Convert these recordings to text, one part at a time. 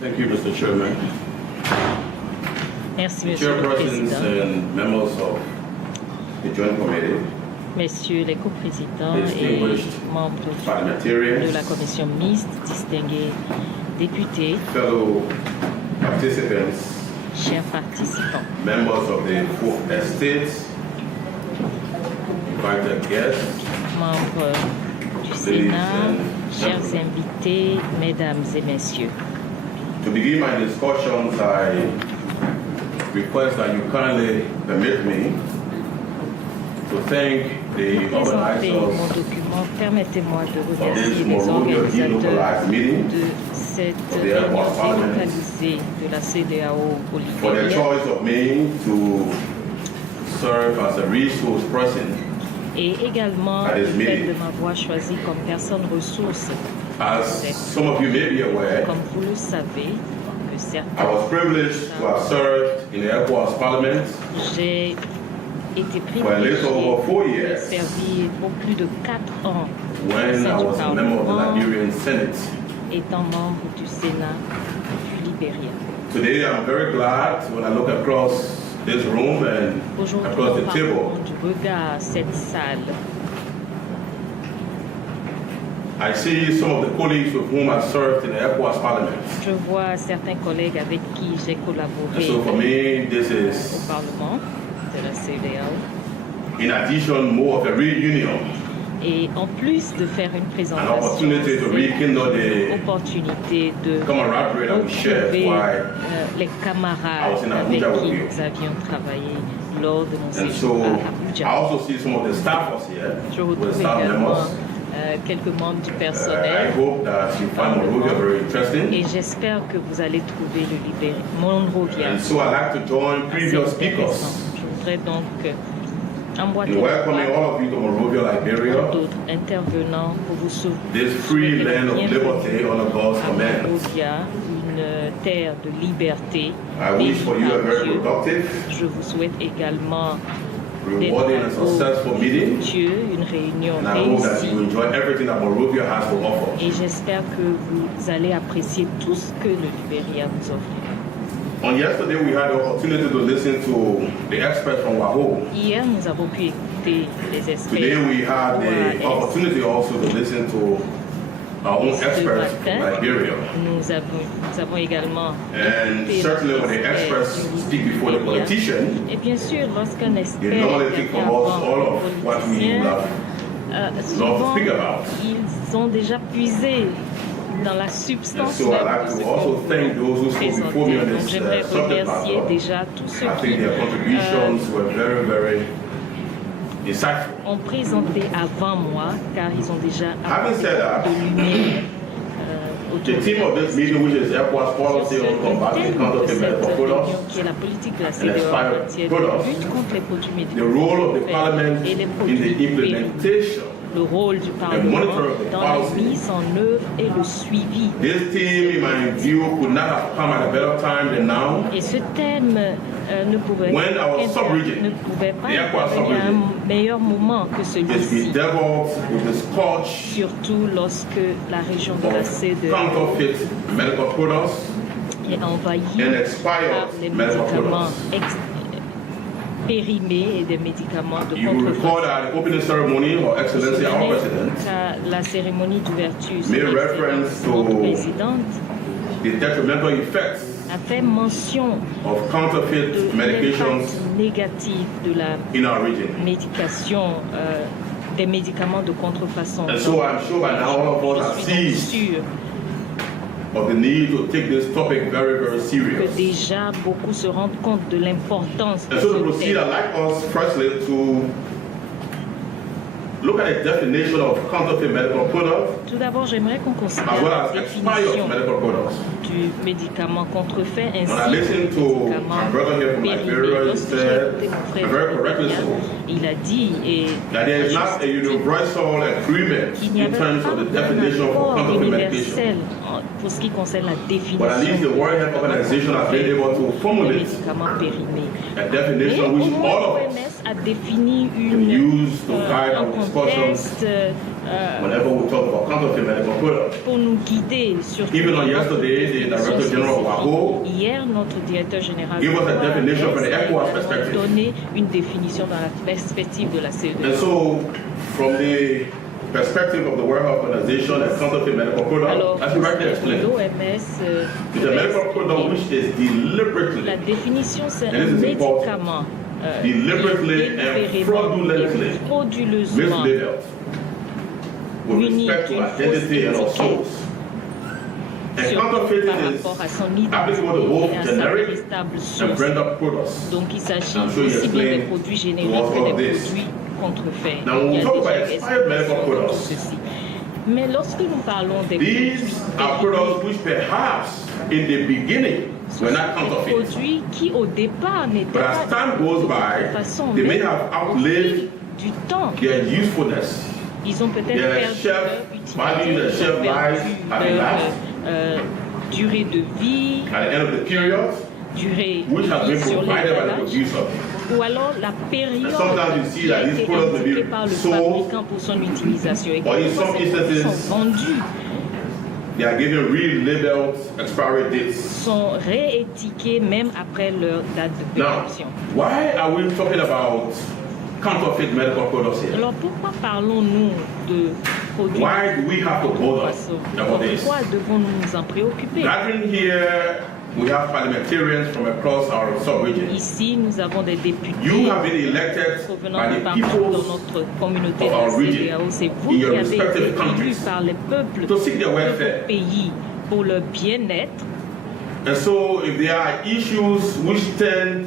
Thank you, Mr. Chairman. Merci, Monsieur le Président. And members of the Joint Committee, Messieurs les coprésidents et membres de la commission mixte, distingués députés, fellow participants, chers participants, members of the Fourth Estate, invited guests, membres du Sénat, chers invités, mesdames et messieurs. To begin my discussions, I request that you kindly permit me to thank the Présenter mon organizers document, permettez-moi de of remercier this les Monrovia organisateurs delocalized meeting de cette of the réunion Airport Parliament délocalisée de la CEDEAO for their bolivienne choice of me to serve as a resource person. et également At le this fait meeting. de m'avoir choisi comme personne ressource. As some of you may be aware, Comme vous le savez, que I certains, was privileged to have served in the Airports Parliament j'ai été for a little over 4 privilégié de years servir pour plus de 4 ans au when sein I du was a member of the Parlement, Liberian Senate. étant membre du Sénat du Libéria. Today I'm very glad when I look across this room and Aujourd'hui, across nous the table. parlons du regard à cette salle. I see some of the colleagues with whom I served in the Airports Parliament. Je vois certains collègues avec qui j'ai And collaboré so for me, this au is, Parlement de la CEDEAO. in addition, more of a reunion, Et en plus de faire une an présentation, opportunity to c'est rekindle une the opportunité de camaraderie that we shared retrouver while les I camarades was in avec Abuja with qui you. nous avions travaillé lors de mon And séjour so à I Abuja. also see some of the staffers here, Je with retrouve staff également members. quelques membres du I personnel hope that you find Monrovia very interesting. et j'espère que vous allez trouver le Libéria, Monrovia. And so I'd like to join assez previous intéressant. speakers Je voudrais donc emboîter in la welcoming voie all of you to Monrovia, Liberia, d'autres intervenants pour vous this free land of liberty under God's à command. Monrovia, une terre de liberté. I wish for you a very Dieu. productive, Je vous souhaite également des rewarding and successful meeting, Dieu, une réunion and I hope that réussie. you enjoy everything that Monrovia has to offer. Et j'espère que vous allez apprécier tout ce que le Libéria vous offre. On yesterday, we had the opportunity to listen to the experts from WAHO. Hier, nous avons pu écouter les experts. Today, we had the OAS. opportunity also to listen to our own Ce experts from matin, Liberia. nous avons également And écouté certainly when the les experts du speak before the Libéria. politician, Et bien sûr, lorsqu'un expert they normally take from us intervient all avant of le what we politicien, would have loved souvent, to speak about. ils ont déjà puisé dans la And substance so I'd même like de ce to qu'on also veut thank those who spoke présenter. before me on Donc this j'aimerais subject remercier matter. déjà tous ceux I qui think their contributions were very, very insightful. ont présenté avant moi, car ils ont déjà Having said that, de lumière autour the theme of this meeting, which is Airports Policy on combating counterfeit medical products, qui est la politique de la and CEDEAO en expired matière de products, lutte contre les produits the médicaux role of the Parliament et les in produits the périmés. implementation. Le rôle du Parlement monitor of the dans la policy. mise en œuvre et le suivi. This theme, in my view, could not have come at a better time than now. Et ce thème ne pouvait When our sub-region, pas the Aqua intervenir à sub-region, un meilleur moment que is celui-ci, bedeviled with the scourge surtout lorsque la région de la of CEDEAO counterfeit medical products est envahie and par expired les medical médicaments products. périmés et des médicaments de You will recall contrefaçon. that the opening ceremony, Her Excellency, our President, La cérémonie d'ouverture, made son reference Excellence, to notre présidente, the detrimental effects a fait mention of de counterfeit medications l'impact négatif de la in our region. médication, des médicaments de contrefaçon. And so I'm sure by now all of us have Je suis donc seized sûre of the need to take this topic very, very que serious. déjà beaucoup se rendent compte de l'importance de And so to ce proceed, I'd thème. like us firstly to look at the definition of counterfeit medical products Tout d'abord, j'aimerais qu'on as considère well la as expired définition medical products. du médicament contrefait ainsi When I que listened du to médicament my brother here from périmé. Liberia, he Lorsque j'ai said, écouté mon frère very correctly libérien, so, il a dit et that there is not a universal agreement qu'il n'y in avait terms pas of the un definition of accord counterfeit universel medication. pour ce qui concerne la définition But at least the World Health Organization has been able to des formulate médicaments périmés. a Mais definition au which moins all of l'OMS us a défini can use to guide un our discussions contexte whenever we talk about counterfeit medical products. pour nous guider sur Even on yesterday, the Director General of ago, hier, notre directeur général gave us a definition from the ECOWAS a perspective. donné une définition dans la perspective de la CEDEAO. And so, from the perspective of the World Health Organization and counterfeit medical product, as you rightly explained, it's a medical product which is deliberately, la définition, c'est and un this is important, médicament deliberately and fraudulentement frauduleusement mislabeled with muni respect to d'une identity and fausse of souls. And counterfeiting par is rapport à son applicable to identité both et à sa generic véritable and source. branded products. Donc il s'agit I'm sure you aussi bien des explained produits to génériques us que all des this. produits contrefaits. Now, when Il y we a talk déjà about une expired medical explication dans products, ceci. Mais lorsque nous parlons des these are products which perhaps in the beginning were not counterfeit. produits qui au départ n'étaient But as pas time goes by, de façon, they may mais have au outlived fil du temps, their usefulness. ils ont peut-être their perdu shelf leur value, utilité, their ils shelf ont life have perdu leur elapsed. durée de vie, At the end of the period, durée which has been sur provided by the l'emballage, producer. ou alors la période And sometimes you see qui that a these été products may be indiquée par le sold, fabricant pour son utilisation. Et but in quelquefois, some ces produits instances, sont vendus, They are given re-labeled expiry dates. sont réétiqués même après leur date de Now, péremption. why are we talking about counterfeit medical products here? Alors pourquoi parlons-nous de produits Why do we have to bother contrefaçons? about this? Pourquoi devons-nous nous en préoccuper? Gathering here, we have parliamentarians from across our sub-region. Ici, nous avons des députés You have been elected provenant by de the partout dans peoples notre communauté of de our la region, CEDEAO. C'est vous in qui your avez été respective élus countries, par les peuples to seek their de welfare. vos pays pour leur bien-être. And so, if there are issues which tend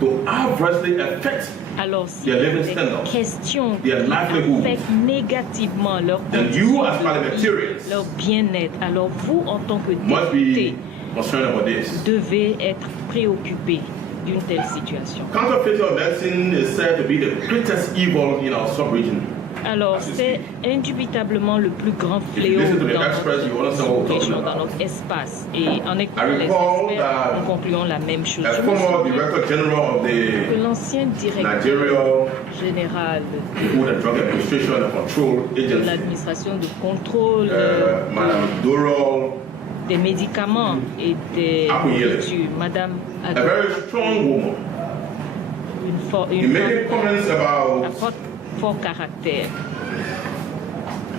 to adversely affect Alors, si their il y a living des standard, questions their qui livelihood, affectent négativement leur then condition you as de vie, parliamentarians leur bien-être, alors vous, en tant que must député, be concerned about this. devez être préoccupé d'une telle situation. Counterfeit of medicine is said to be the greatest evil in our sub-region. Alors, c'est indubitablement le plus grand If you fléau listen to the dans experts, you understand what we're notre talking région, dans about. notre espace. Et en écoutant I les recall experts, that nous concluons la même chose. As Je me former souviens Director General of que the l'ancien directeur Nigeria général Food and Drug Administration and Control de Agency, l'administration de contrôle Madame Doral, des médicaments et des Akuyele, nourritures, Madame a very strong woman, une he made femme comments à about fort caractère.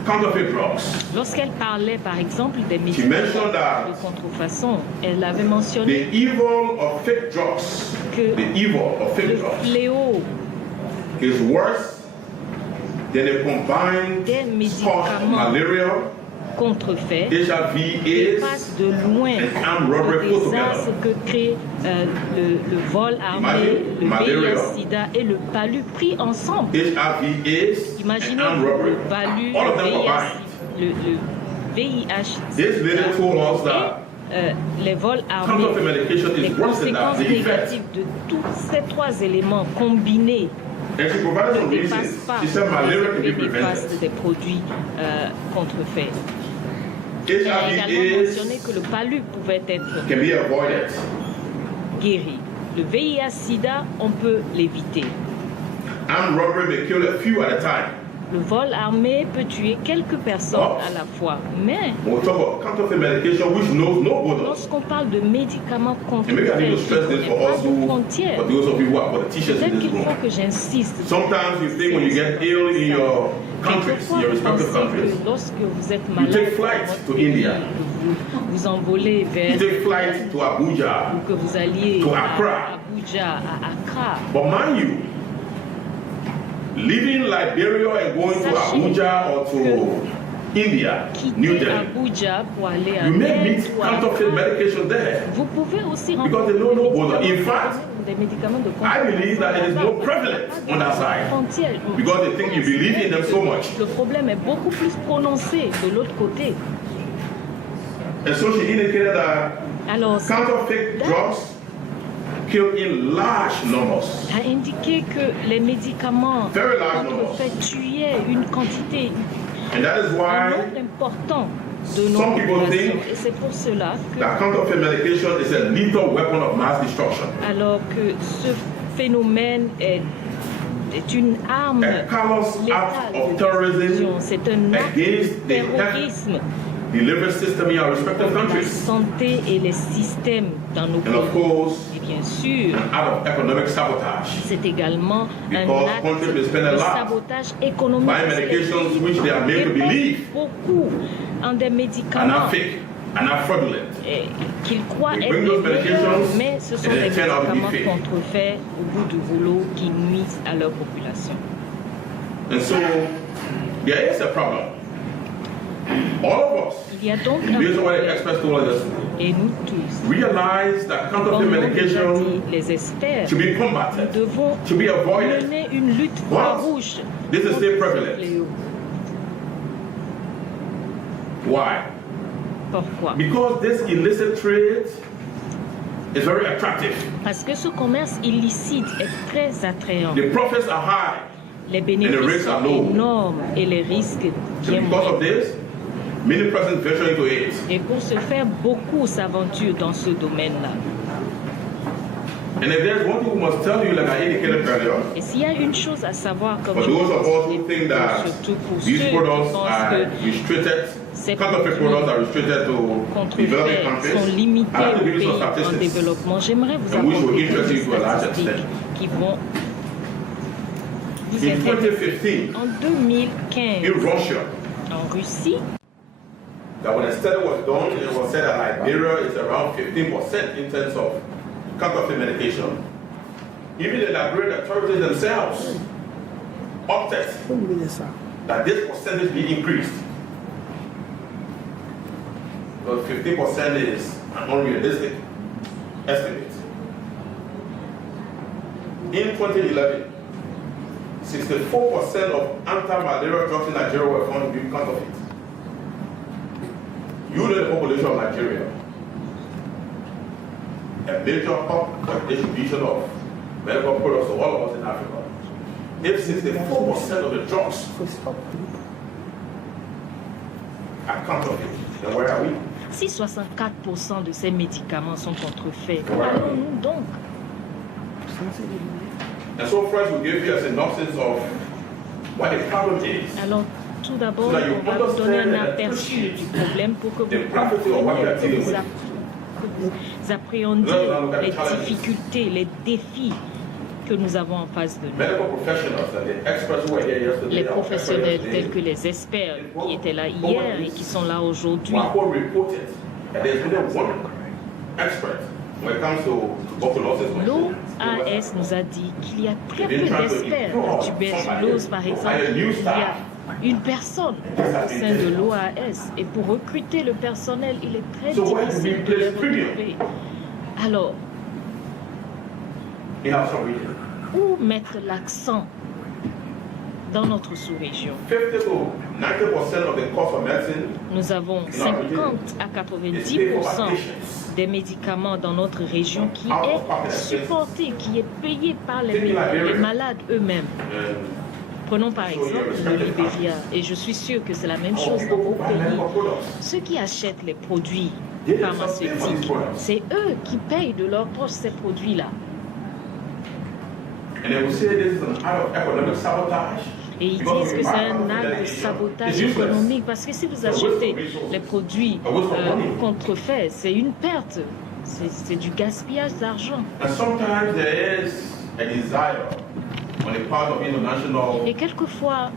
counterfeit drugs. Lorsqu'elle parlait, par exemple, des She médicaments mentioned that de contrefaçon, elle avait mentionné the evil of fake drugs, que the evil of le fake drugs fléau is worse than a combined des cause of médicaments malaria, contrefaits HIV, dépasse AIDS, de loin and armed robbery le put désastre together. que crée le vol armé, Imagine le malaria, VIH-Sida et le palu pris ensemble. HIV, AIDS, Imaginez and armed robbery. le palu, All of them le combined. VIH, This lady told us that les vols armés, counterfeit medication les is worse than that. conséquences The effect. négatives de tous ces trois éléments combinés And she provided ne some dépassent reasons. pas She said malaria can be les effets néfastes prevented. des produits contrefaits. Elle a HIV, également mentionné AIDS que le palu pouvait être can be avoided. guéri. Le VIH-Sida, on peut l'éviter. Armed robbery may kill a few at a time. Le vol armé peut tuer quelques personnes à la fois. Mais When we talk about counterfeit medication, which knows no borders. lorsqu'on parle de médicaments And maybe I need contrefaits, to stress this il for n'y a us pas de who, frontières. for those of you who are politicians in Peut-être this qu'il room. faut que j'insiste. Sometimes you think when you get ill in your countries, in your respective countries, Que lorsque vous êtes you malade, take flight dans votre to pays, India. vous envolez vers you take flight to Abuja. ou que vous alliez to à Accra. Abuja, à Accra. But mind you, leaving Liberia and going to Abuja or to India, New Quitter Delhi, Abuja pour aller à you may Delhi meet ou à counterfeit Accra. medication there. Vous pouvez aussi Because they know no border. In fact, des médicaments de I believe that it is more prevalent on that side because they think you believe in them so much. Le problème est beaucoup plus prononcé de l'autre côté. And so she indicated that Alors, counterfeit drugs kill in large numbers. a indiqué que les médicaments Very large numbers. contrefaits tuaient une quantité, And that is un why nombre important de nos some people populations. think Et c'est pour cela que, that counterfeit medication is a lethal weapon of mass destruction. alors que ce phénomène est une arme A callous act létale of de terrorism destruction, c'est un acte against de the health terrorisme delivery system in our respective la countries. santé et les systèmes dans nos And of pays. course, Et bien sûr, an act of economic sabotage. c'est également un Because acte countries may spend a de lot sabotage économique. buying medications which they are made to Dépensent believe beaucoup en des are médicaments not fake, are not fraudulent. qu'ils croient They être bring those des meilleurs, medications mais ce sont and des they turn out to be médicaments fake. contrefaits au bout du rouleau qui nuisent à leur population. And so there is a problem. All of us, Il y a donc un based on what the problème experts told us, et nous tous, realize that comme counterfeit l'ont déjà medication dit les experts, should be nous combated, devons should be avoided. mener une lutte What? farouche This is contre still ce prevalent. fléau. Why? Pourquoi? Because this illicit trade is very attractive. Parce que ce commerce illicite est très attrayant. The profits are high. Les And the bénéfices risks are sont low. énormes et les risques So bien because moindres. of this, many persons venture into it. Et pour ce faire, beaucoup s'aventurent dans ce domaine-là. And if there's one thing we must tell you, like I indicated earlier, Et s'il y a une chose à savoir, comme for je those of us l'ai who dit, think that surtout pour these ceux qui products pensent are que restricted, ces counterfeit produits products are restricted to developing contrefaits countries, sont limités I have to aux give you pays some en statistics. développement, j'aimerais vous And which will apporter interest des you to a large statistiques extent. qui vont vous In intéresser. 2015, En 2015, in Russia, en Russie, that when a study was done, it was said that Liberia is around 15% in terms of counterfeit medication. Even the Liberian authorities themselves opted that this percentage be increased. Because 15% is an unrealistic estimate. In 2011, 64% of anti-malaria drugs in Nigeria were found to be counterfeit. You know the population of Nigeria. A major hub for distribution of medical products to all of us in Africa. If 64% of the drugs are counterfeit, then where are we? si 64% de ces médicaments sont contrefaits, où allons-nous donc? And so first we'll give you a synopsis of what the problem is. Alors, tout d'abord, So that you on va vous donner un understand and aperçu appreciate du problème pour que the vous gravity of what we are compreniez, dealing with. que vous appréhendiez Let's now look at les the challenges. difficultés, les défis que nous avons en face de nous. Medical professionals and the experts who were here yesterday, Les our professionnels experts tels que yesterday, les experts qui étaient là hier et qui sont là aujourd'hui, Wako reported that there's only one expert when it comes to tuberculosis. l'OAS nous a dit qu'il y a très peu d'experts en tuberculose, par exemple. Il y a une personne au sein de l'OAS et pour recruter le personnel, il est très difficile de les retrouver. Alors, in our sub-region, où mettre l'accent dans notre sous-région? 50 to 90% of the cost of medicine Nous avons 50 à 90% des médicaments dans notre région qui est supporté, qui est payé par les malades eux-mêmes. Prenons par exemple le Libéria, et je suis sûre que c'est la même chose dans vos pays. Ceux qui achètent les produits pharmaceutiques, c'est eux qui payent de leur poche ces produits-là. and they will say this is an act of economic sabotage. Et ils disent que c'est un acte de sabotage économique parce que si vous achetez les produits contrefaits, c'est une perte, c'est du gaspillage d'argent. And sometimes there is a desire on the part of international Et quelquefois,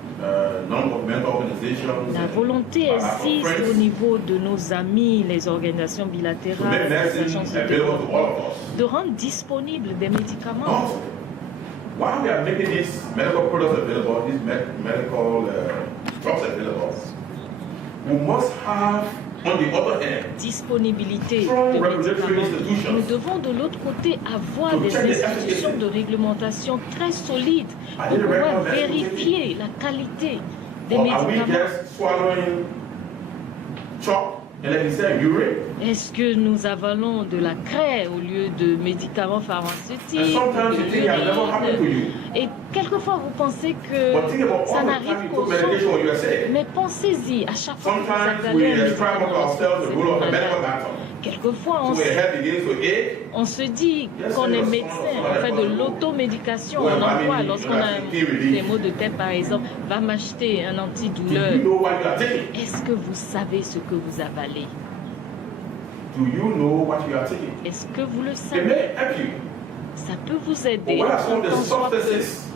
non-governmental organizations, la volonté existe au niveau de nos amis, les organisations to bilatérales, make les medicine agences de available to développement, all of us. de rendre disponibles des médicaments. Oh, while we are making these medical products available, these medical drugs available, we must have, on the other hand, Disponibilité strong de regulatory médicaments. Nous institutions devons de l'autre côté avoir to des check the institutions efficacy. de réglementation très solides Are pour they the pouvoir right medicine to vérifier la qualité des or are we médicaments. just swallowing chalk and then you say urine? Est-ce que nous avalons de la craie au lieu de médicaments pharmaceutiques, And sometimes de you think it has never happened to l'urine? you. Et quelquefois vous pensez que But think about ça all the n'arrive time you qu'aux took medication autres. when you were sick. Mais pensez-y, à chaque fois que vous Sometimes avalez we un ascribe médicament, ourselves the role of a medical malade, doctor. Quelquefois, So your head begins to ache. on se dit qu'on est médecin, on fait de l'automédication, on emploie lorsqu'on a des maux de tête par exemple, va m'acheter un Do antidouleur. you know what you are taking? Est-ce que vous savez ce que vous avalez? Do you know what you are taking? Est-ce que vous le It savez? may help you. Ça peut vous But aider. what are some of the Qu'en soit peu. substances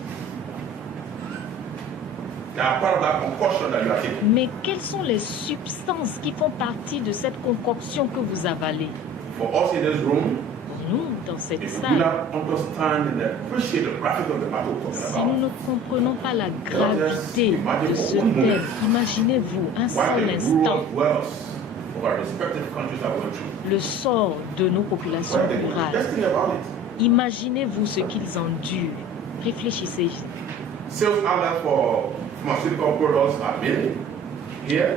that are part of that concoction that you are taking? Mais quelles sont les substances qui font partie de cette concoction que vous avalez? For us in this room, Pour nous, dans cette if we do salle, not understand and appreciate the graphic of the battle we're si talking nous about, ne comprenons pas la gravité de ce thème, imaginez-vous un what seul the instant rural dwellers of our respective countries are going through. le sort de nos populations What they go through. rurales. Just think about it. Imaginez-vous ce qu'ils endurent. Réfléchissez. Sales outlets for pharmaceutical products are many here.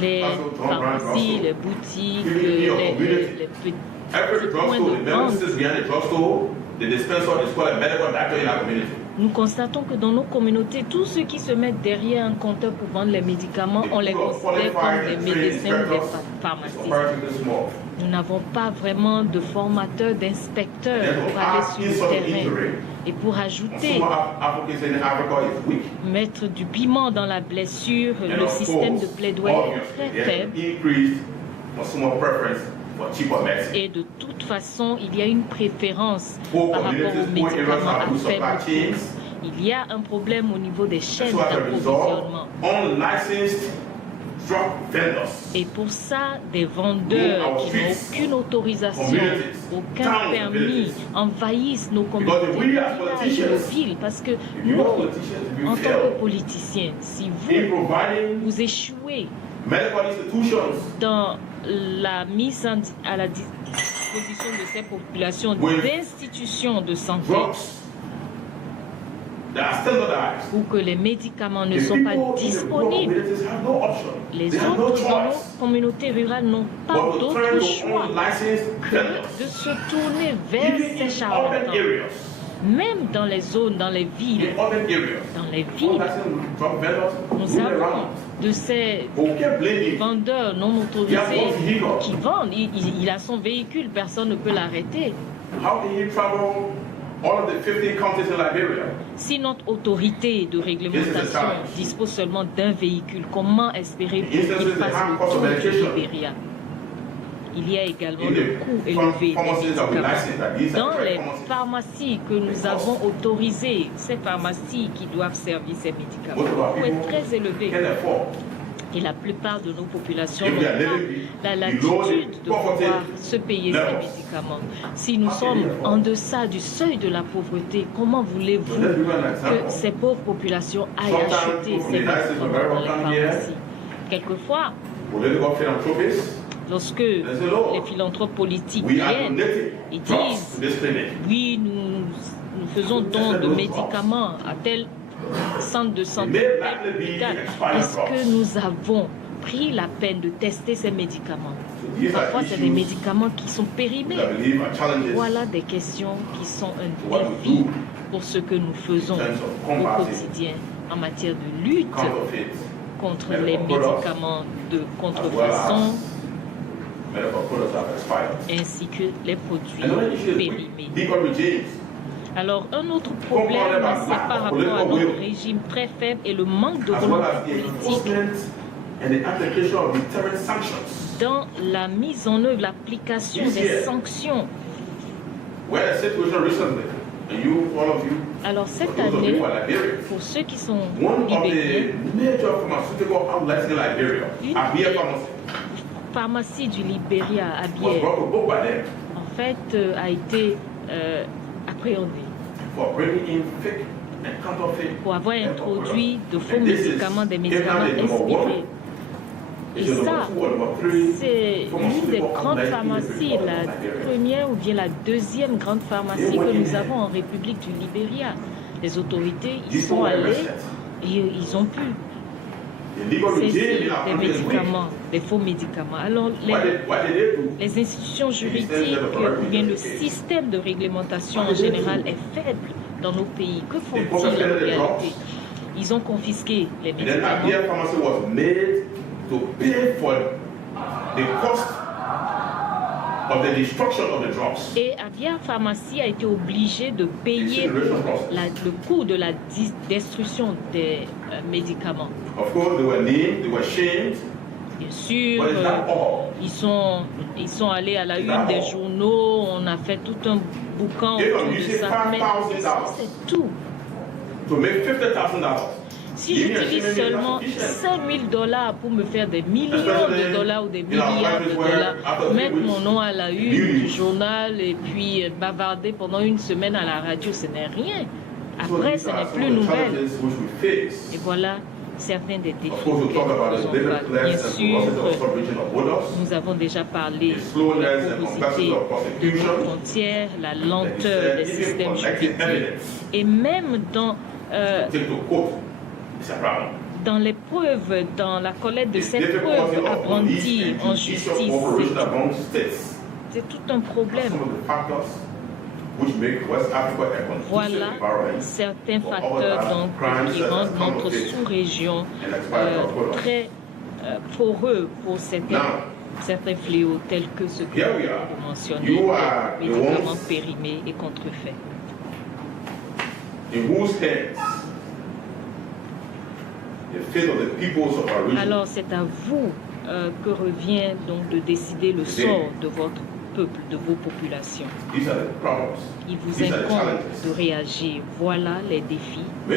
Les pharmacies, les boutiques, les petits Every points drugstore, the de vente. medicines behind the drugstore, the dispenser is called a medical doctor in our community. Nous constatons que dans nos communautés, tous ceux qui se mettent derrière un compteur pour vendre les médicaments, on les considère comme des médecins ou des pharmacistes. Comparatively small. Nous n'avons pas vraiment de formateurs, d'inspecteurs Then pour to aller add sur le insult to terrain. injury, Et pour ajouter, some Africans in Africa is weak. mettre du piment dans la blessure, And le of système de course, plaidoyer est obviously, très there's faible. an increased consumer preference for cheaper medicine. Et de toute façon, il y a une préférence Poor par rapport aux communities, poor areas médicaments have à loose faible supply coût. chains. Il y a un problème au niveau des And chaînes so as a result, d'approvisionnement. unlicensed drug vendors Et pour ça, des vendeurs qui n'ont aucune autorisation, aucun permis, envahissent nos communautés, les villages, les villes. Parce que you nous, are politicians, if you en tant fail que politiciens, si in vous, providing vous échouez medical institutions dans la mise à la disposition de ces populations with d'institutions de santé, drugs that are standardized, ou que les médicaments ne the sont pas people in the rural disponibles, communities have no option. les They have no autres dans nos choice communautés rurales n'ont pas but to d'autre turn to choix unlicensed que vendors. de se tourner vers Even ces in urban charlatans. areas, Même dans les zones, dans les villes, in urban areas, dans les villes, unlicensed drug vendors nous roam avons around. de ces But we can't blame him. vendeurs non Il y autorisés a son véhicule. qui vendent. Il a son véhicule, personne ne peut l'arrêter. How can he travel all of the 15 counties in Liberia? Si notre autorité de réglementation dispose seulement d'un véhicule, comment espérer qu'il fasse le tour du Libéria? Il y a également le coût élevé des médicaments. Dans les pharmacies que nous avons autorisées, ces pharmacies qui doivent servir ces médicaments, le coût est très élevé. Can afford. Et la plupart de nos populations If n'ont we are pas la living below latitude the de pouvoir poverty se payer ces levels. médicaments. Si nous sommes en deçà du seuil de la pauvreté, comment voulez-vous que ces pauvres populations aillent acheter ces médicaments dans les pharmacies? Quelquefois, Political philanthropists, lorsque les philanthropes politiques we are viennent donating et drugs disent to this clinic. oui, nous faisons don de médicaments à tel centre de santé, tel hôpital, est-ce que nous avons pris la peine de tester ces médicaments? Parfois, c'est des médicaments qui sont périmés. I believe are challenges Voilà des questions qui sont un défi pour ce que nous faisons au quotidien en matière de lutte counterfeit contre les médicaments de contrefaçon medical products that expired. ainsi que les produits Another issue is périmés. legal regimes. Alors, un autre problème, c'est par rapport à notre régime très faible et le manque de As well volonté as the politique enforcement and the application of deterrent sanctions. dans la mise en œuvre, l'application des sanctions. We had a situation recently, and you, all of you, Alors, cette for those of you année, who are Liberians, pour ceux qui sont one of libériens, the major pharmaceutical outlets in Liberia, Abia Pharmacy, pharmacie du Libéria à was Bière, brought to book by them en fait, a été appréhendée for bringing in fake and counterfeit pour avoir medical introduit products. de faux And this is médicaments, des médicaments definitely number one. inspirés. Et It's the ça, number two or number three c'est l'une des pharmaceutical grandes outlets in the pharmacies, Republic of la Liberia. première ou bien la deuxième grande pharmacie que nous avons en République du Libéria. Les autorités y These sont people were allées arrested. et ils ont pu The legal regime saisir in our des country is weak. médicaments, des faux médicaments. Alors, What did they do? les institutions juridiques ou bien le système de réglementation en général est faible dans nos pays. Que font-ils en réalité? Ils ont confisqué les And then médicaments. Abia Pharmacy was made to pay for the cost of the destruction of the drugs. Et Avia Pharmacie a été obligé de payer pour le coût de la destruction des médicaments. Of course, they were named, they were shamed. Bien sûr, ils sont allés à la une des journaux, on a fait tout un boucan autour de ça, mais c'est tout. To make $50,000. Si j'utilise seulement $5,000 pour me faire des millions de dollars ou des milliards de dollars, mettre mon nom à la une du journal et puis bavarder pendant une semaine à la radio, ce n'est rien. Après, ce n'est plus nouvelle. Et voilà certains des défis que nous avons. Bien sûr, nous avons déjà parlé de la porosité de nos frontières, la lenteur des systèmes judiciaires et même dans les preuves, dans la collecte de ces preuves abrandies en justice. C'est tout un problème. Voilà certains facteurs donc, qui rendent notre sous-région très poreux pour certains fléaux tels que ce que vous mentionnez, les médicaments périmés et contrefaits. Alors c'est à vous que revient donc de décider le sort de votre peuple, de vos populations. Il vous incombe de réagir. Voilà les défis. Je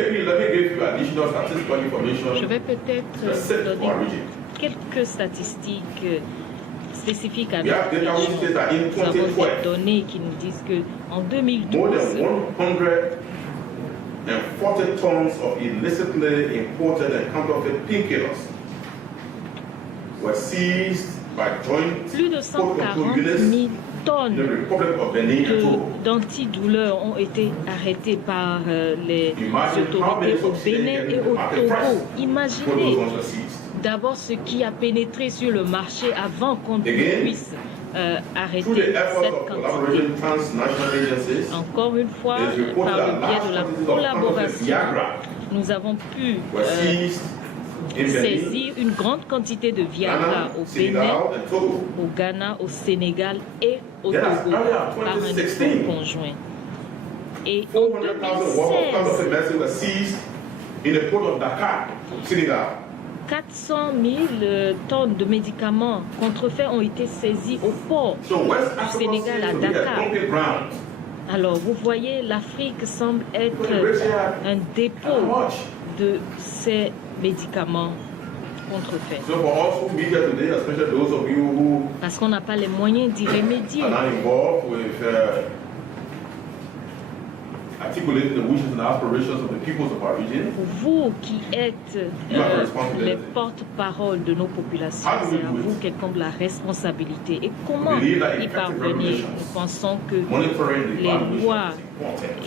vais peut-être donner quelques statistiques spécifiques à notre région. Nous avons des données qui nous disent qu'en 2012, 40 tons of illicitly imported and counterfeit painkillers were seized by joint plus de 140 000 tonnes d'antidouleurs ont été arrêtées par les autorités au Bénin et au Togo. Imaginez d'abord ce qui a pénétré sur le marché avant qu'on puisse arrêter cette quantité. Encore une fois, par le biais de la collaboration, nous avons pu saisir une grande quantité de Viagra au Bénin, au Ghana, au Sénégal et au Togo par un effort conjoint. Et en 2016, 400 000 tonnes de médicaments contrefaits ont été saisis au port du Sénégal à Dakar. Alors, vous voyez, l'Afrique semble être un dépôt de ces médicaments contrefaits. Parce qu'on n'a pas les moyens d'y remédier. Pour vous qui êtes les porte-parole de nos populations, c'est à vous qu'incombe la responsabilité. Et comment y parvenir? Nous pensons que les lois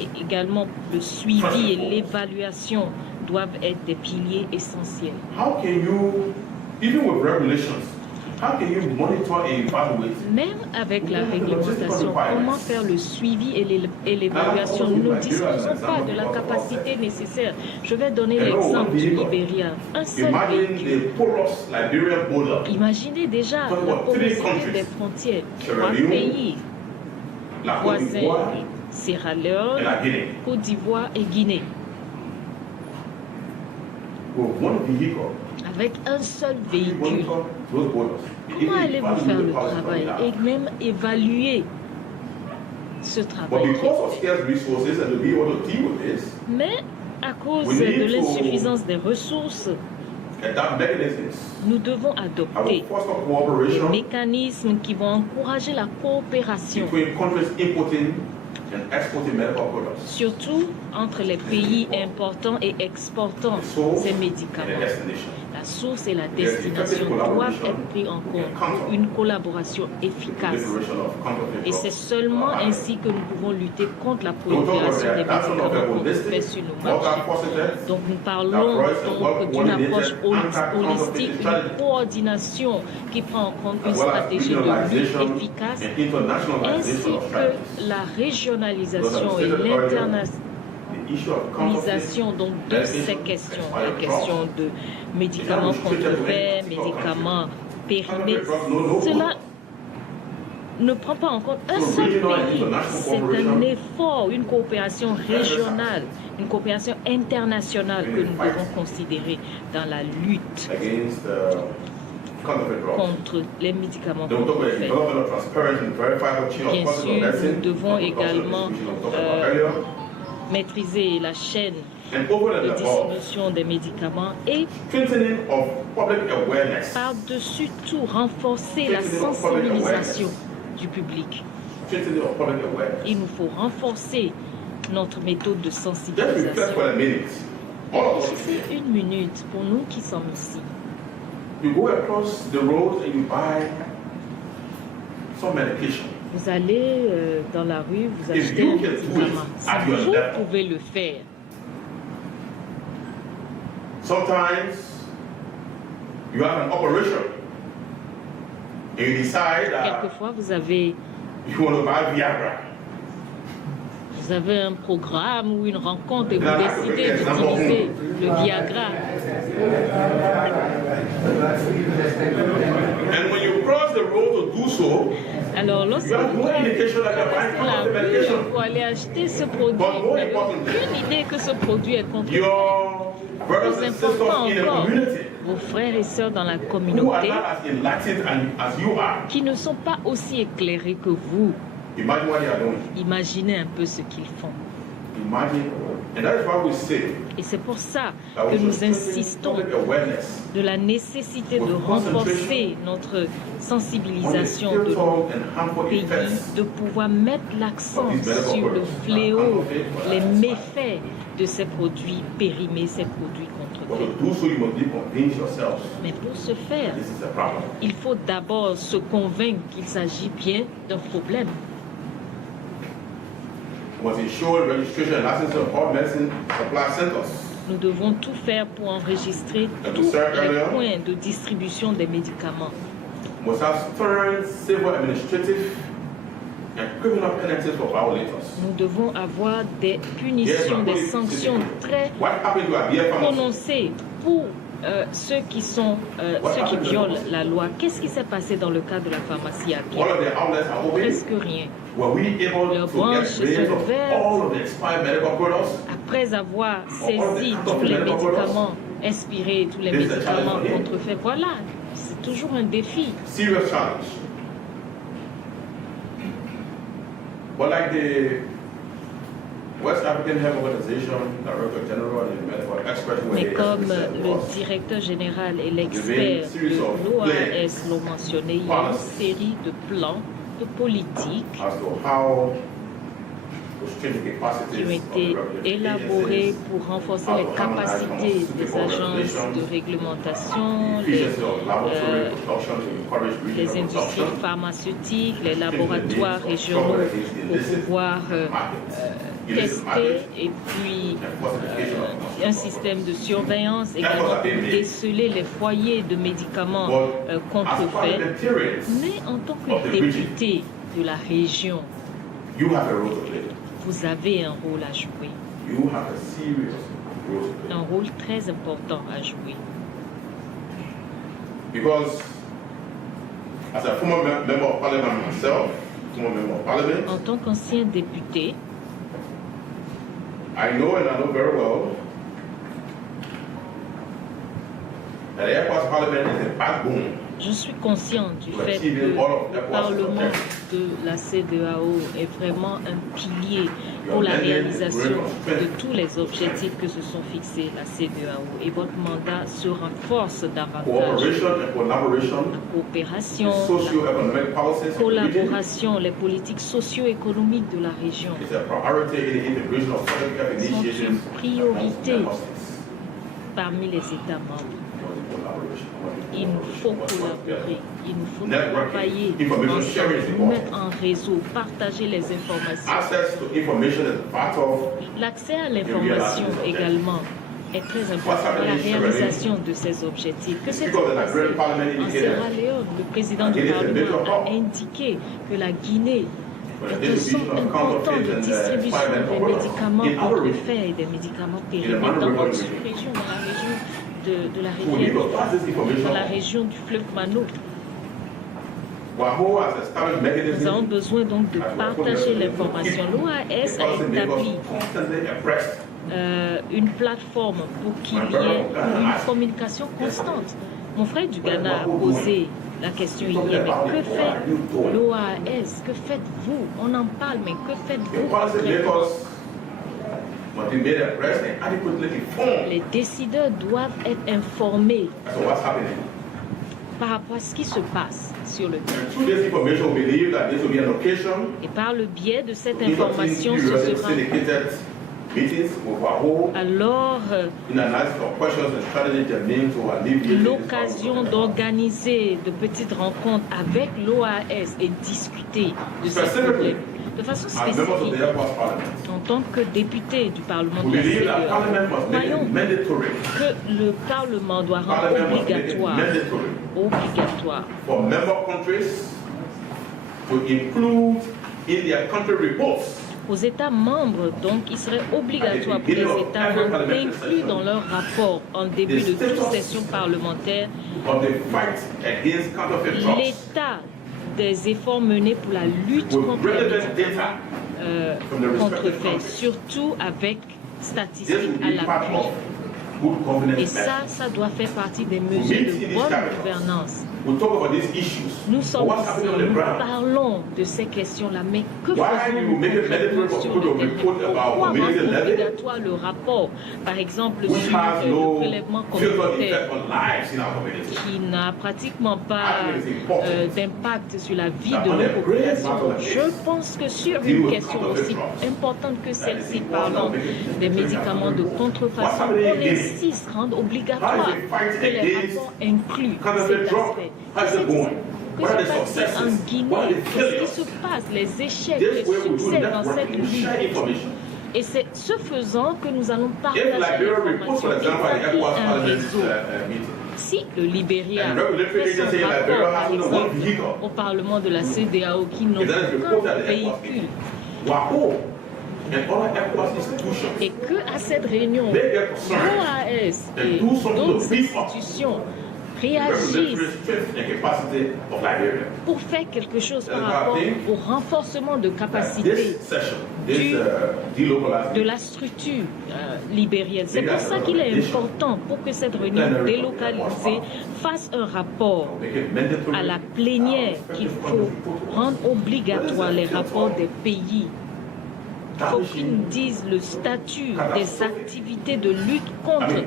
et également le suivi et l'évaluation doivent être des piliers essentiels. Même avec la réglementation, comment faire le suivi et l'évaluation? Nous ne disposons pas de la capacité nécessaire. Je vais donner l'exemple du Libéria. Un seul véhicule. Imaginez déjà la porosité des frontières. 3 pays voisins, Sierra Leone, Côte d'Ivoire et Guinée. Avec un seul véhicule. Comment allez-vous faire le travail et même évaluer ce travail? Mais à cause de l'insuffisance des ressources, nous devons adopter des mécanismes qui vont encourager la coopération, surtout entre les pays importants et exportants ces médicaments. La source et la destination doivent être pris en compte pour une collaboration efficace. Et c'est seulement ainsi que nous pouvons lutter contre la prolifération des médicaments contrefaits sur nos marchés. Donc nous parlons donc d'une approche holistique, une coordination qui prend en compte une stratégie de lutte efficace, ainsi que la régionalisation et l'internationalisation donc de ces questions, la question de médicaments contrefaits, médicaments périmés. Cela ne prend pas en compte un seul pays. C'est un effort, une coopération régionale, une coopération internationale que nous devons considérer dans la lutte contre les médicaments contrefaits. Bien sûr, nous devons également maîtriser la chaîne de distribution des médicaments et par-dessus tout renforcer la sensibilisation du public. Il nous faut renforcer notre méthode de sensibilisation. C'est une minute pour nous qui sommes ici. Vous allez dans la rue, vous achetez un médicament. Si vous pouvez le faire. Sometimes you have an operation and you decide that quelquefois vous avez you want to buy Viagra. Vous avez un programme ou une rencontre et vous décidez d'utiliser le Viagra. And when you cross the road to do so, alors, lorsque vous traversez la rue pour aller acheter ce produit, vous n'avez aucune idée que ce produit est contrôlé. Plus important encore, vos frères et sœurs dans la communauté qui ne sont pas aussi éclairés que vous. Imaginez un peu ce qu'ils font. Et c'est pour ça que nous insistons de la nécessité de renforcer notre sensibilisation de nos pays, de pouvoir mettre l'accent sur le fléau, les méfaits de ces produits périmés, ces produits contrefaits. Mais pour ce faire, il faut d'abord se convaincre qu'il s'agit bien d'un problème. Nous devons tout faire pour enregistrer tous les points de distribution des médicaments. Nous devons avoir des punitions, des sanctions très prononcées pour ceux qui violent la loi. Qu'est-ce qui s'est passé dans le cas de la pharmacie à Bié? Presque rien. Leur branche s'est ouverte après avoir saisi tous les médicaments expirés, tous les médicaments contrefaits. Voilà, c'est toujours un défi. Mais comme le directeur général et l'expert de l'OAS l'ont mentionné, il y a une série de plans, de politiques qui ont été élaborés pour renforcer les capacités des agences de réglementation, les industries pharmaceutiques, les laboratoires régionaux pour pouvoir tester et puis un système de surveillance également pour déceler les foyers de médicaments contrefaits. Mais en tant que député de la région, vous avez un rôle à jouer. Un rôle très important à jouer. En tant qu'ancien député, I know very well that the Airports Parliament is the backbone. Je suis conscient du fait que le Parlement de la CEDEAO est vraiment un pilier pour la réalisation de tous les objectifs que se sont fixés la CEDEAO. Et votre mandat se renforce davantage. La coopération, la collaboration, les politiques socio-économiques de la région sont une priorité parmi les États membres. Il nous faut collaborer, il nous faut travailler ensemble, nous mettre en réseau, partager les informations. L'accès à l'information également est très important pour la réalisation de ces objectifs. Que s'est-il passé en Sierra Leone? Le président du Parlement a indiqué que la Guinée est un centre important de distribution des médicaments contrefaits et des médicaments périmés dans votre sous-région, dans la région de la rivière, dans la région du fleuve Mano. Nous avons besoin donc de partager l'information. L'OAS a établi une plateforme pour qu'il y ait une communication constante. Mon frère du Ghana a posé la question hier, mais que fait l'OAS? Que faites-vous? On en parle, mais que faites-vous concrètement? Les décideurs doivent être informés par rapport à ce qui se passe sur le terrain. Et par le biais de cette information, ce sera alors l'occasion d'organiser de petites rencontres avec l'OAS et discuter de ces problèmes. De façon spécifique, en tant que député du Parlement de la CEDEAO, voyons que le Parlement doit rendre obligatoire aux États membres, donc il serait obligatoire pour les États membres d'inclure dans leur rapport en début de toute session parlementaire l'état des efforts menés pour la lutte contre les contrefaits, surtout avec statistiques à l'appui. Et ça doit faire partie des mesures de bonne gouvernance. Nous sommes ici, nous parlons de ces questions-là, mais que faisons-nous concrètement sur le terrain? Pourquoi rendre obligatoire le rapport, par exemple, sur le prélèvement communautaire, qui n'a pratiquement pas d'impact sur la vie de nos populations? Je pense que sur une question aussi importante que celle-ci, parlant des médicaments de contrefaçon, on insiste, rendre obligatoire que les rapports incluent cet aspect. Que se passe en Guinée? Qu'est-ce qui se passe? Les échecs, les succès dans cette lutte. Et c'est ce faisant que nous allons partager l'information un réseau. Si le Libéria fait son rapport, par exemple, au Parlement de la CEDEAO, qui n'ont aucun véhicule, et qu'à cette réunion, l'OAS et d'autres institutions réagissent pour faire quelque chose par rapport au renforcement de capacité de la structure libérienne. C'est pour ça qu'il est important pour que cette réunion délocalisée fasse un rapport à la plénière qu'il faut rendre obligatoire les rapports des pays. Il faut qu'ils nous disent le statut des activités de lutte contre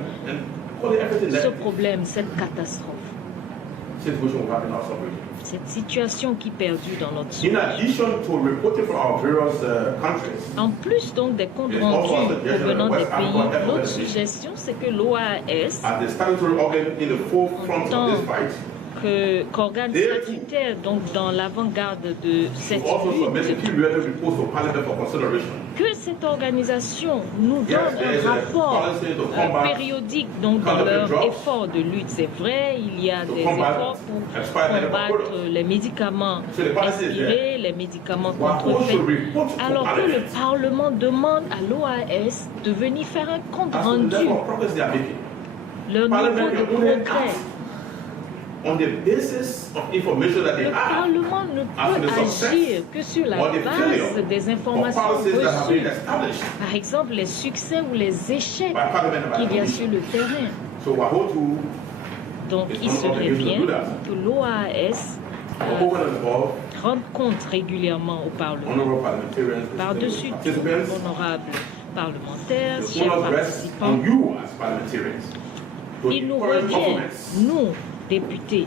ce problème, cette catastrophe. Cette situation qui perdure dans notre sous-région. En plus donc des comptes rendus provenant des pays, l'autre suggestion c'est que l'OAS, en tant qu'organe statutaire donc dans l'avant-garde de cette lutte, que cette organisation nous donne un rapport périodique donc dans leur effort de lutte. C'est vrai, il y a des efforts pour combattre les médicaments inspirés, les médicaments contrefaits, alors que le Parlement demande à l'OAS de venir faire un compte rendu, leur niveau de progrès. Le Parlement ne peut agir que sur la base des informations reçues. Par exemple, les succès ou les échecs qu'il y a sur le terrain. Donc, il serait bien que l'OAS rende compte régulièrement au Parlement. Par-dessus tout, honorables parlementaires, chers participants, il nous revient, nous, députés,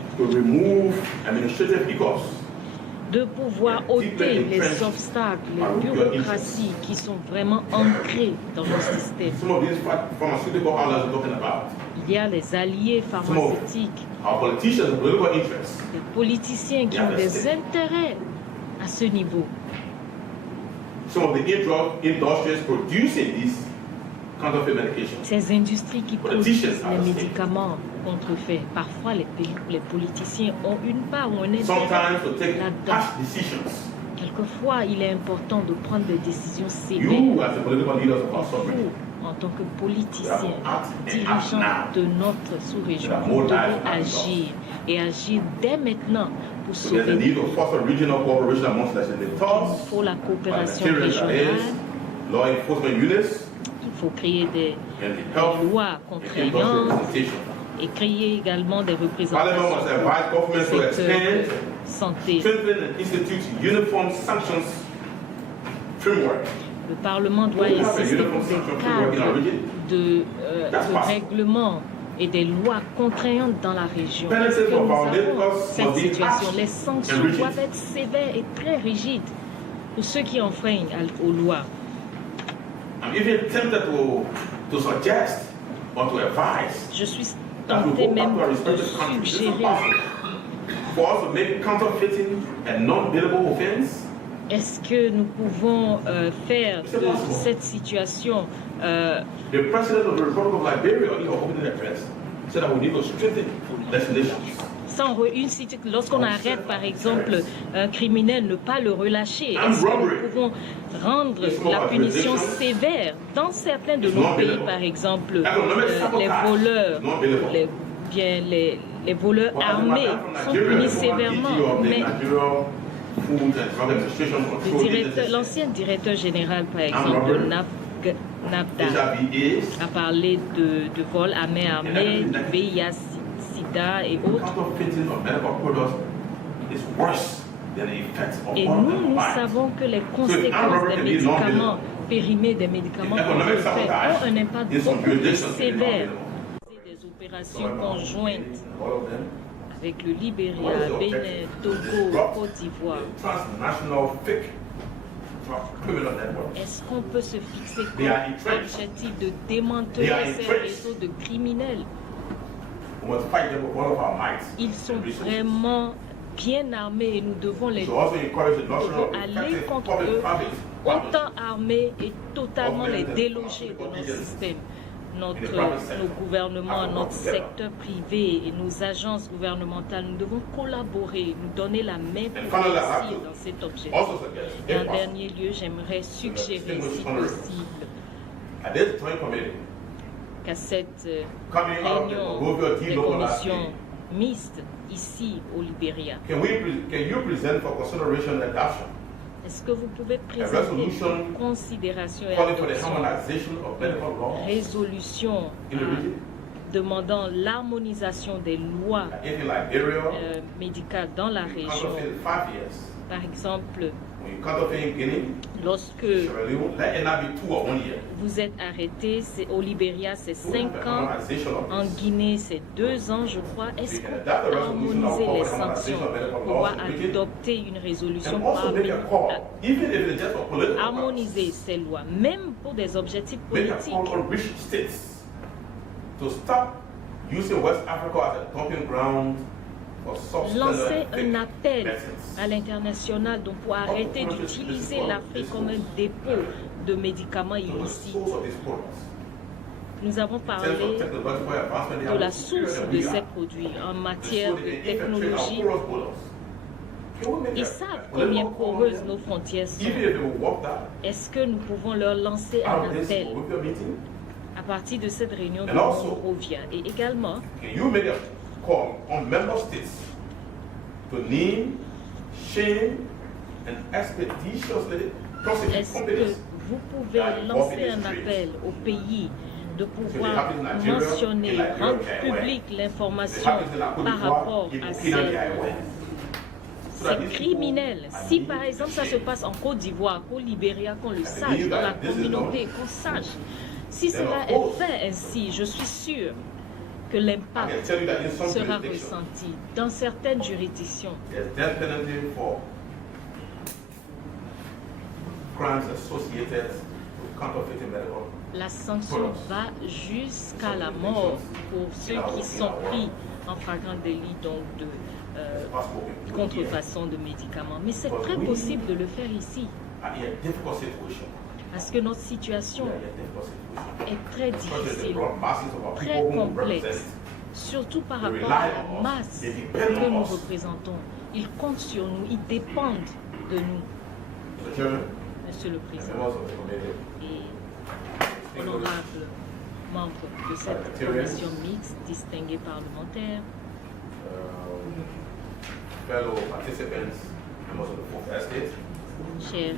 de pouvoir ôter les obstacles, les bureaucraties qui sont vraiment ancrées dans nos systèmes. Il y a les alliés pharmaceutiques, les politiciens qui ont des intérêts à ce niveau. Ces industries qui produisent les médicaments contrefaits, parfois les politiciens ont une part ou un intérêt là-dedans. Quelquefois, il est important de prendre des décisions sévères. en tant que politiciens, dirigeants de notre sous-région, nous devons agir et agir dès maintenant pour sauver nos vies. Il faut la coopération régionale. Il faut créer des lois contraignantes et créer également des représentations du secteur santé. Le Parlement doit insister pour des cadres de règlement et des lois contraignantes dans la région. Parce que nous avons cette situation. Les sanctions doivent être sévères et très rigides pour ceux qui enfreignent aux lois. Je suis tenté même de suggérer. Est-ce que nous pouvons faire de cette situation lorsqu'on arrête par exemple un criminel, ne pas le relâcher? Est-ce que nous pouvons rendre la punition sévère? Dans certains de nos pays, par exemple, les voleurs armés sont punis sévèrement, mais l'ancien directeur général, par exemple, de NAFDA, a parlé de vol à main armée, du VIH, SIDA et autres. Et nous savons que les conséquences des médicaments périmés, des médicaments ont un impact beaucoup plus sévère. Des opérations conjointes avec le Libéria, Bénin, Togo, Côte d'Ivoire. Est-ce qu'on peut se fixer comme objectif de démanteler ces réseaux de criminels? Ils sont vraiment bien armés et nous devons aller contre eux, autant armés et totalement les déloger de nos systèmes. Nos gouvernements, notre secteur privé et nos agences gouvernementales, nous devons collaborer, nous donner la main pour réussir dans cet objectif. Et en dernier lieu, j'aimerais suggérer, si possible, qu'à cette réunion des commissions mixtes ici au Libéria, est-ce que vous pouvez présenter une considération et une résolution demandant l'harmonisation des lois médicales dans la région? Par exemple, lorsque vous êtes arrêté, au Libéria c'est 5 ans, en Guinée c'est 2 ans je crois. Est-ce qu'on peut harmoniser les sanctions pour adopter une résolution pour harmoniser ces lois, même pour des objectifs politiques? Lancer un appel à l'international pour arrêter d'utiliser l'Afrique comme un dépôt de médicaments illicites. Nous avons parlé de la source de ces produits en matière de technologie. Ils savent combien poreuses nos frontières sont. Est-ce que nous pouvons leur lancer un appel à partir de cette réunion de Monrovia? Et également, call on member states to name, shame, and expeditiously prosecute est-ce que vous pouvez lancer un appel au pays de pouvoir mentionner, rendre publique l'information par rapport à ces criminels? Si par exemple ça se passe en Côte d'Ivoire, au Libéria, qu'on le sache, dans la communauté, qu'on sache. Si cela est fait ainsi, je suis sûr que l'impact sera ressenti dans certaines juridictions. La sanction va jusqu'à la mort pour ceux qui sont pris en flagrant délit donc de contrefaçon de médicaments. Mais c'est très possible de le faire ici. Parce que notre situation est très difficile, très complexe, surtout par rapport à la masse que nous représentons. Ils comptent sur nous, ils dépendent de nous. Monsieur le Président et honorables membres de cette commission mixte, distingués parlementaires, fellow participants, members of the Fourth Estate, chers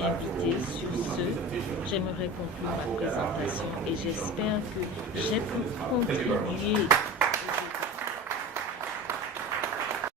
invités, sur ce, j'aimerais conclure ma présentation et j'espère que j'ai pu contribuer